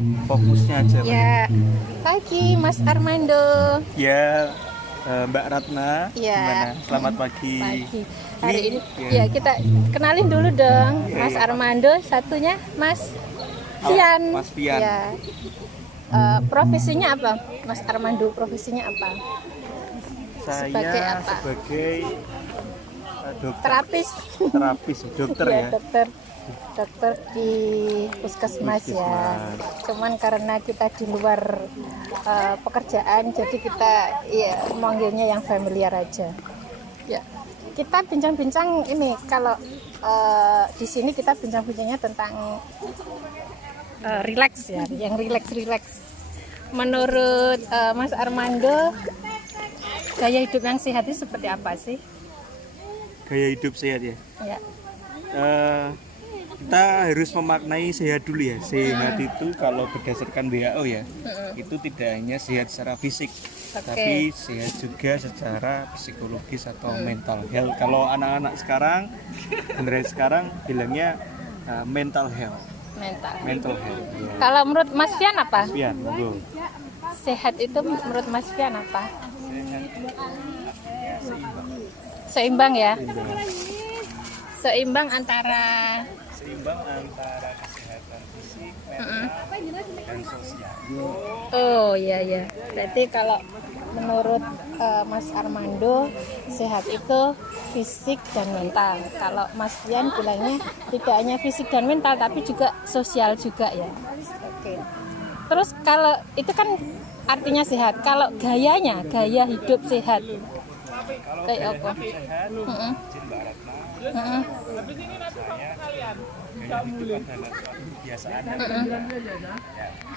fokusnya aja. Ya, pagi Mas Armando. Ya, Mbak Ratna, Ya, gimana? Selamat pagi. pagi. Hari ini ya. ya kita kenalin dulu dong, Ya, Mas ya. Armando. Satunya Mas Fian. Mas Fian. Ya. Profesinya apa, Mas Armando? Profesinya apa? Saya Sebagai apa? sebagai dokter, Terapis. dokter Ya, ya. dokter di puskesmas ya. Cuman karena kita di luar pekerjaan, jadi kita ya manggilnya yang familiar aja. Ya, kita bincang-bincang ini kalau di sini kita bincang-bincangnya tentang relax ya, yang relax. Menurut Mas Armando, gaya hidup yang sehat itu seperti apa sih? Gaya hidup sehat ya. Ya. Kita harus memaknai sehat dulu ya. Sehat itu kalau berdasarkan WHO ya, itu tidak hanya sehat secara fisik, tapi sehat juga secara psikologis atau mental health. Kalau anak-anak sekarang, generasi sekarang bilangnya mental health. Mental health. Ya. Kalau menurut Mas Fian apa? Mas Fian, monggo. Sehat itu menurut Mas Fian apa? Seimbang. Seimbang ya. Seimbang. Seimbang antara kesehatan fisik, mental, dan sosial. oh iya. Berarti kalau menurut Mas Armando, sehat itu fisik dan mental. Kalau Mas Fian bilangnya tidak hanya fisik dan mental, tapi juga sosial juga ya. Oke. Terus kalau itu kan artinya sehat. Kalau gaya hidup sehat. Kalau Kayak gaya apa? hidup sehat, Mm-mm. izin Mbak Ratna, Mm-mm. saya gaya hidup adalah suatu kebiasaan ya,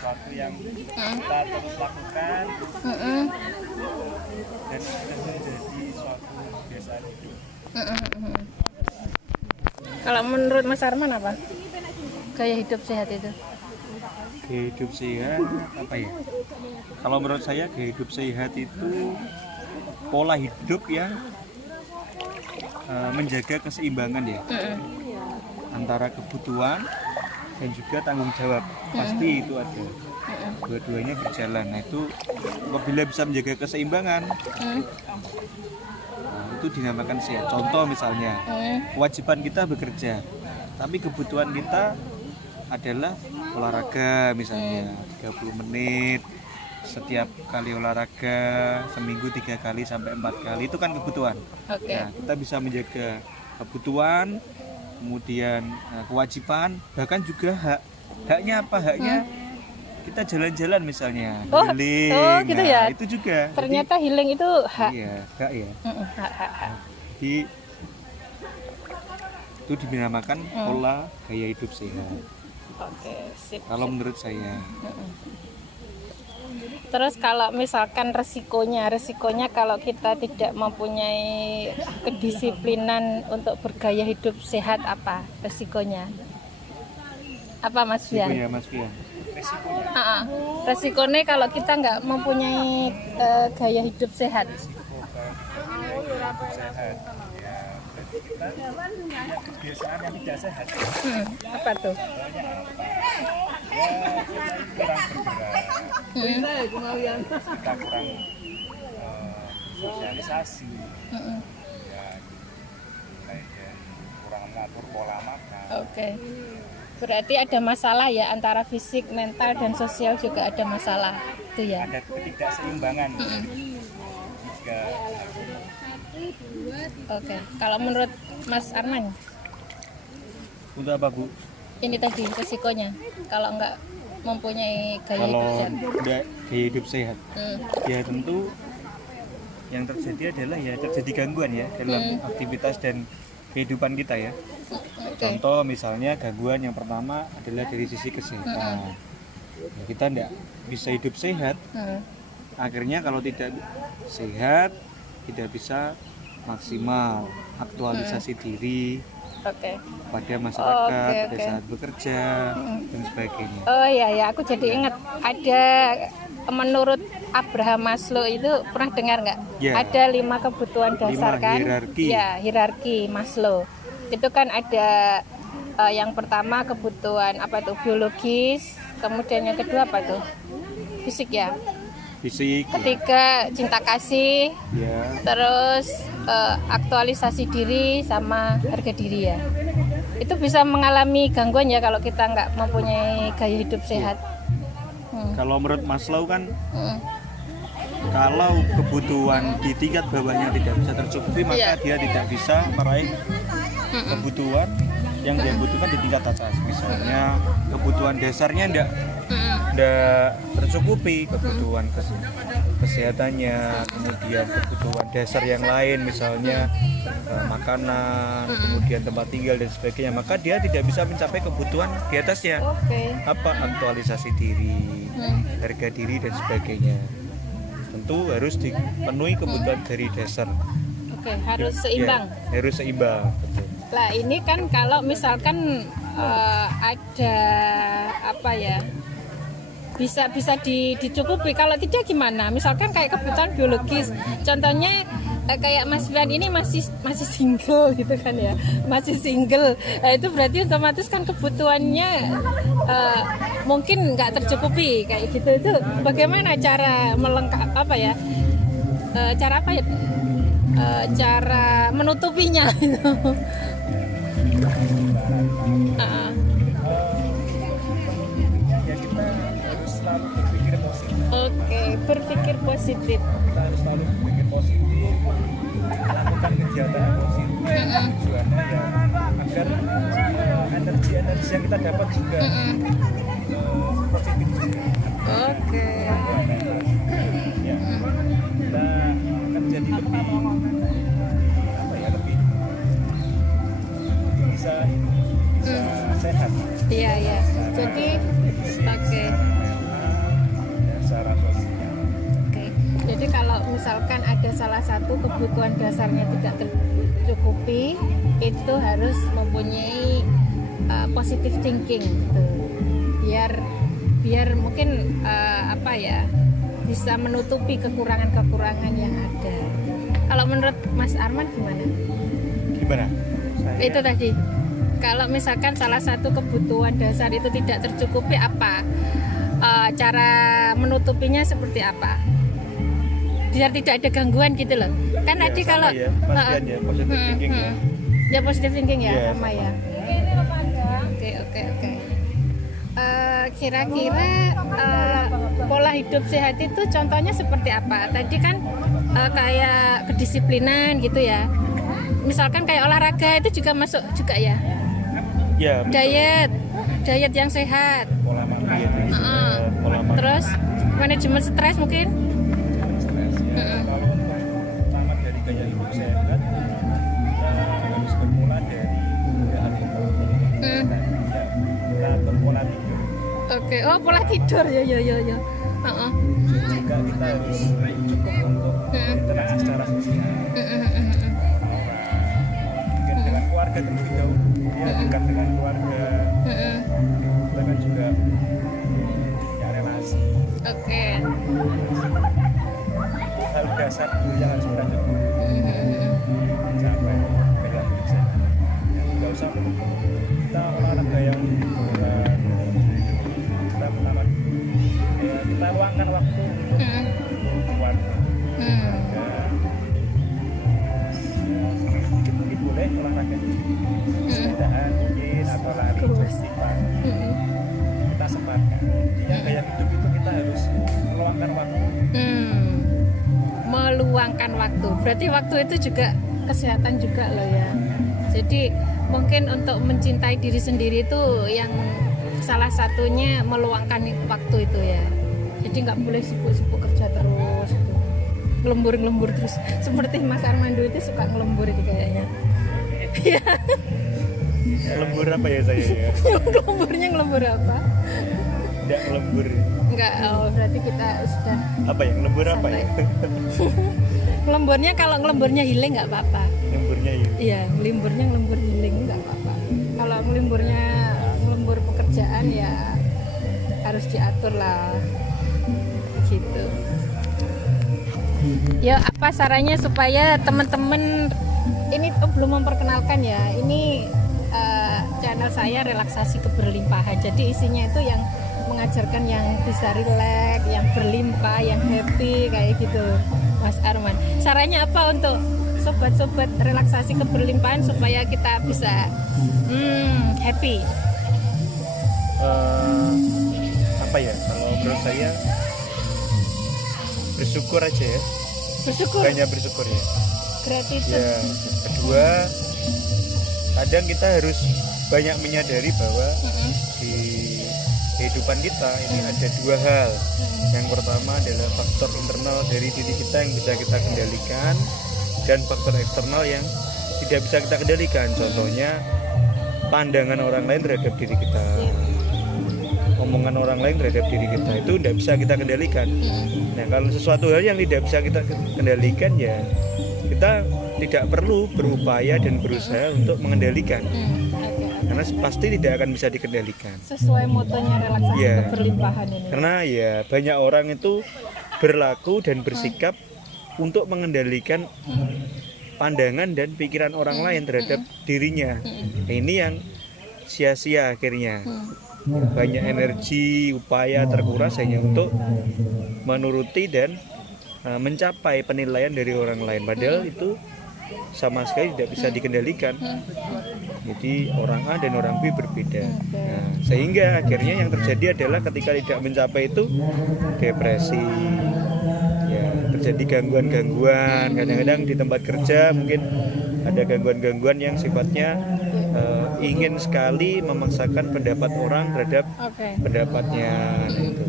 suatu yang kita terus lakukan Mm-mm. dan sudah menjadi suatu kebiasaan hidup. Mm-mm. Kalau menurut Mas Arman apa? Gaya hidup sehat itu? Gaya hidup sehat apa ya? Kalau menurut saya gaya hidup sehat itu pola hidup yang menjaga keseimbangan ya, antara kebutuhan dan juga tanggung jawab. Pasti itu ada, dua-duanya berjalan. Nah itu apabila bisa menjaga keseimbangan, nah, itu dinamakan sehat. Contoh misalnya, kewajiban kita bekerja, tapi kebutuhan kita adalah olahraga misalnya 30 menit setiap kali olahraga, seminggu 3 kali sampai 4 kali, itu kan kebutuhan. Oke. Nah, kita bisa menjaga kebutuhan, kemudian kewajiban, bahkan juga haknya apa? Haknya kita jalan-jalan misalnya, healing. Gitu Nah, ya. itu juga. Ternyata healing itu hak. Iya, hak ya. Hak. Jadi itu dinamakan pola gaya hidup sehat. Oke, sip. Kalau menurut saya. Terus kalau misalkan resikonya kalau kita tidak mempunyai kedisiplinan untuk bergaya hidup sehat, apa resikonya? Apa Mas Fian? Resikonya Mas Fian. Resikonya kalau kita nggak mempunyai gaya hidup sehat. Sehat. Ya, berarti kita kebiasaan yang tidak sehat. Apa tuh? Kita kurang sosialisasi, ya, kayak kurang mengatur pola makan. Oke. Berarti ada masalah ya antara fisik, mental, dan sosial juga ada masalah itu ya. Ada ketidakseimbangan. Jika Oke. Kalau menurut Mas Arman, untuk apa Bu? ini tadi resikonya kalau nggak mempunyai gaya Kalau hidup sehat. tidak gaya hidup sehat, ya tentu yang terjadi adalah ya terjadi gangguan ya dalam aktivitas dan kehidupan kita ya. Contoh misalnya gangguan yang pertama adalah dari sisi kesehatan. Ya, kita tidak bisa hidup sehat. Akhirnya kalau tidak sehat, tidak bisa maksimal aktualisasi diri pada masyarakat, pada saat bekerja dan sebagainya. Oh iya, aku jadi ingat ada menurut Abraham Maslow itu, pernah dengar nggak? Ya. Ada 5 kebutuhan dasar kan? Hierarki. Ya, hierarki Maslow. Itu kan ada yang pertama kebutuhan apa itu biologis, kemudian yang kedua apa tuh? Fisik ya. Fisik. Ketiga cinta kasih. Ya. Terus aktualisasi diri sama harga diri ya. Itu bisa mengalami gangguan ya kalau kita nggak mempunyai gaya hidup sehat. Kalau menurut Maslow kan, kalau kebutuhan di tingkat bawahnya tidak bisa tercukupi, maka dia tidak bisa meraih kebutuhan yang dia butuhkan di tingkat atas. Misalnya kebutuhan dasarnya tidak tercukupi, kebutuhan kesehatannya, kemudian kebutuhan dasar yang lain, misalnya makanan, kemudian tempat tinggal dan sebagainya, maka dia tidak bisa mencapai kebutuhan di atasnya. Apa aktualisasi diri, harga diri dan sebagainya. Tentu harus dipenuhi kebutuhan dari dasar. Harus seimbang. Ya, harus seimbang, betul. Lah ini kan kalau misalkan ada apa ya, bisa dicukupi. Kalau tidak gimana? Misalkan kayak kebutuhan biologis, contohnya kayak Mas Fian ini masih single gitu kan ya, masih single. Nah, itu berarti otomatis kan kebutuhannya mungkin nggak tercukupi kayak gitu. Itu bagaimana cara melengkap apa ya? Cara apa ya? Cara menutupinya gitu. Ya kita harus selalu berpikir positif. Berpikir positif. Kita harus selalu berpikir positif, melakukan kegiatan yang positif. Tujuannya ya agar energi yang kita dapat juga positif juga. Ya, kita akan jadi lebih bisa sehat. Iya. Jadi secara sosial. Jadi kalau misalkan ada salah satu kebutuhan dasarnya tidak tercukupi, itu harus mempunyai positive thinking gitu. Biar mungkin apa ya, bisa menutupi kekurangan-kekurangan yang ada. Kalau menurut Mas Arman gimana? Itu tadi, kalau misalkan salah satu kebutuhan dasar itu tidak tercukupi, apa cara menutupinya seperti apa biar tidak ada gangguan gitu loh kan ya, tadi kalau ya, positive thinking ya positive thinking ya, sama ya. Oke. Kira-kira pola hidup sehat itu contohnya seperti apa? Tadi kan kayak kedisiplinan gitu ya. Misalkan kayak olahraga itu juga masuk juga ya. Ya, diet yang sehat. Pola makan. Terus manajemen stres mungkin. Kalau tamat dari gaya hidup sehat, harus bermula dari kita berpola tidur. Pola tidur ya. Juga kita harus cukup untuk interaksi secara sosial. Dengan keluarga terlebih dahulu, dekat dengan keluarga. Kita kan juga punya relasi. Hal dasar dulu yang harus kita coba sampai gaya hidup sehat. Nggak usah kita olahraga yang berat, kita pertama kita luangkan waktu untuk keluarga. Mungkin boleh olahraga sepedaan mungkin atau lari jogging kita sempatkan. Yang gaya hidup itu kita harus meluangkan waktu. Meluangkan waktu, berarti waktu itu juga kesehatan juga loh ya. Jadi mungkin untuk mencintai diri sendiri itu yang salah satunya meluangkan waktu itu ya. Jadi nggak boleh sibuk-sibuk kerja terus gitu. Ngelembur terus seperti Mas Armando itu suka ngelembur itu kayaknya. Ngelembur apa ya saya ya? Ngelembur apa? Tidak ngelembur. Enggak, berarti kita sudah apa ya, ngelembur apa ya? Ngelemburnya kalau ngelemburnya healing nggak apa-apa. Ngelemburnya healing. Iya, ngelembur healing nggak apa-apa. Kalau ngelembur pekerjaan ya harus diatur lah. Gitu. Ya, apa sarannya supaya teman-teman ini belum memperkenalkan ya. Ini channel saya relaksasi keberlimpahan. Jadi isinya itu yang mengajarkan yang bisa rileks, yang berlimpah, yang happy kayak gitu, Mas Arman. Sarannya apa untuk sobat-sobat relaksasi keberlimpahan supaya kita bisa happy? Apa ya? Kalau menurut saya bersyukur aja ya. Bersyukur. Banyak bersyukur ya. Gratitude. Ya. Kedua, kadang kita harus banyak menyadari bahwa di kehidupan kita ini ada dua hal. Yang pertama adalah faktor internal dari diri kita yang bisa kita kendalikan, dan faktor eksternal yang tidak bisa kita kendalikan. Contohnya pandangan orang lain terhadap diri kita, omongan orang lain terhadap diri kita, itu tidak bisa kita kendalikan. Nah, kalau sesuatu hal yang tidak bisa kita kendalikan, ya kita tidak perlu berupaya dan berusaha untuk mengendalikan, karena pasti tidak akan bisa dikendalikan. Sesuai motonya relaksasi keberlimpahan ini. Karena ya banyak orang itu berlaku dan bersikap untuk mengendalikan pandangan dan pikiran orang lain terhadap dirinya. Nah, ini yang sia-sia akhirnya. Banyak energi, upaya terkuras hanya untuk menuruti dan mencapai penilaian dari orang lain, padahal itu sama sekali tidak bisa dikendalikan. Jadi orang A dan orang B berbeda. Nah, sehingga akhirnya yang terjadi adalah ketika tidak mencapai itu depresi, ya terjadi gangguan-gangguan. Kadang-kadang di tempat kerja mungkin ada gangguan-gangguan yang sifatnya ingin sekali memaksakan pendapat orang terhadap pendapatnya. Nah, itu.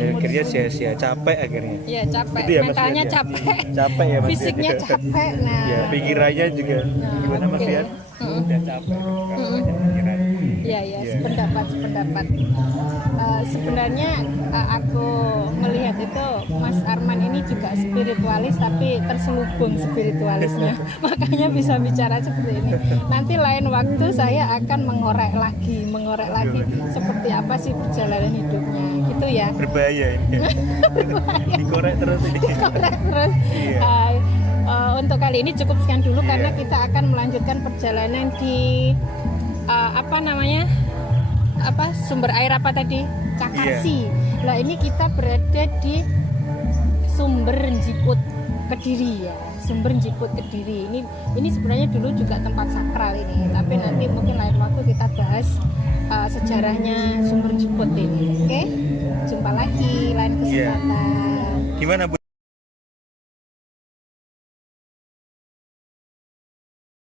Dan akhirnya sia-sia, capek akhirnya. Iya, capek. Itu ya, mentalnya Mas capek. Capek ya, Mas. Fisiknya capek. Nah. Ya, pikirannya juga. Gimana Mas Rian? Udah capek kalau banyak pikiran. Iya, sependapat. Sebenarnya aku melihat itu Mas Arman ini juga spiritualis, tapi terselubung spiritualisnya. Makanya bisa bicara seperti ini. Nanti lain waktu saya akan mengorek lagi seperti apa sih perjalanan hidupnya, gitu ya. Berbahaya ini. Dikorek terus ini. Korek terus. Untuk kali ini cukup sekian dulu karena kita akan melanjutkan perjalanan di sumber air apa tadi? Cakarsi. Nah, ini kita berada di Sumber Njiput Kediri ya. Sumber Njiput Kediri. Ini sebenarnya dulu juga tempat sakral ini, tapi nanti mungkin lain waktu kita bahas sejarahnya Sumber Njiput ini. Oke? Jumpa lagi lain kesempatan. Gimana Bu?